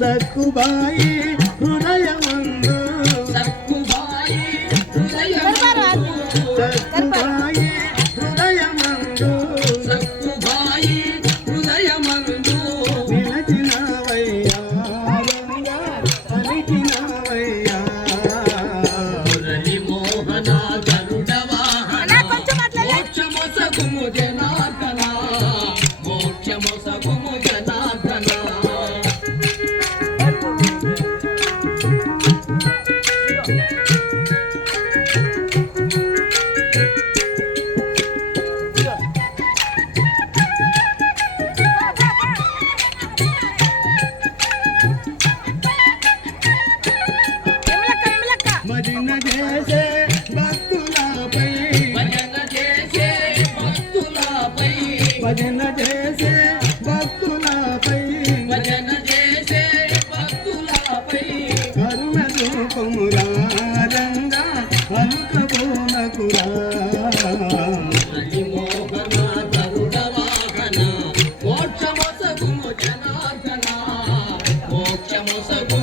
సక్కుబాయి హృదయమందు సక్కుబాయి హృదయమందు సక్కుబాయి హృదయమందు సక్కుబాయి హృదయమందు నిలచినవయ్యా పలికినవయ్యా మురళి మోహన గరుడ వాహన మోక్షమొసగుము జనార్దన మోక్షమొసగుము జనార్దన భజన చేసే భక్తులపై భజన చేసే భక్తులపై భజన చేసే భక్తులపై భజన చేసే భక్తులపై కరుణ రూపమురా రంగా అనుకబోనకురా మురళి మోహన గరుడ వాహన మోక్షమొసగుము జనార్దన మోక్షమొసగు